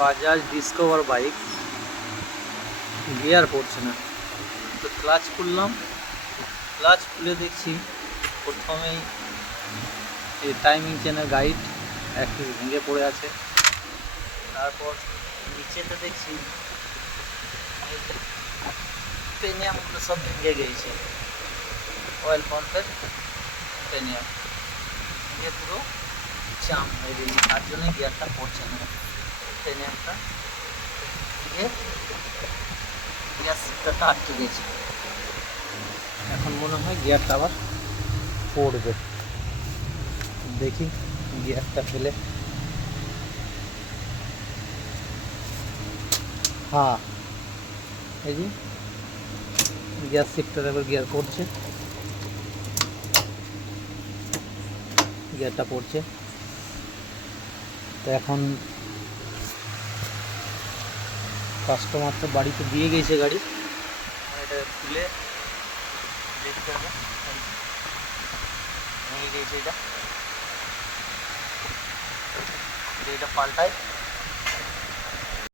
Bajaj discover bike, gear পড়ছে না। তো ক্লাচ খুললাম, ক্লাচ খুলে দেখছি প্রথমেই এই টাইমিং চেনের গাইড এক পিস ভেঙে পড়ে আছে। তারপর নিচেতে দেখছি পেনিয়ামগুলো সব ভেঙে গিয়েছে, অয়েল পাম্পের পেনিয়াম ভেঙে পুরো জাম হয়ে গেছে, তার জন্য গিয়ারটা পড়ছে না। পেনিয়ামটা দিয়ে গিয়ার শিফটারটা আটকে গেছে, এখন মনে হয় গিয়ারটা আবার পড়বে। দেখি গিয়ারটা ফেলে, হ্যাঁ এই যে গিয়ার শিফটার এবার গিয়ার পড়ছে, গিয়ারটা পড়ছে। তো এখন কাস্টমার তো বাড়িতে দিয়ে গেছে গাড়ি, এটা খুলে দেখতে হবে। ভেঙে গেছে এটা, এটা পাল্টায়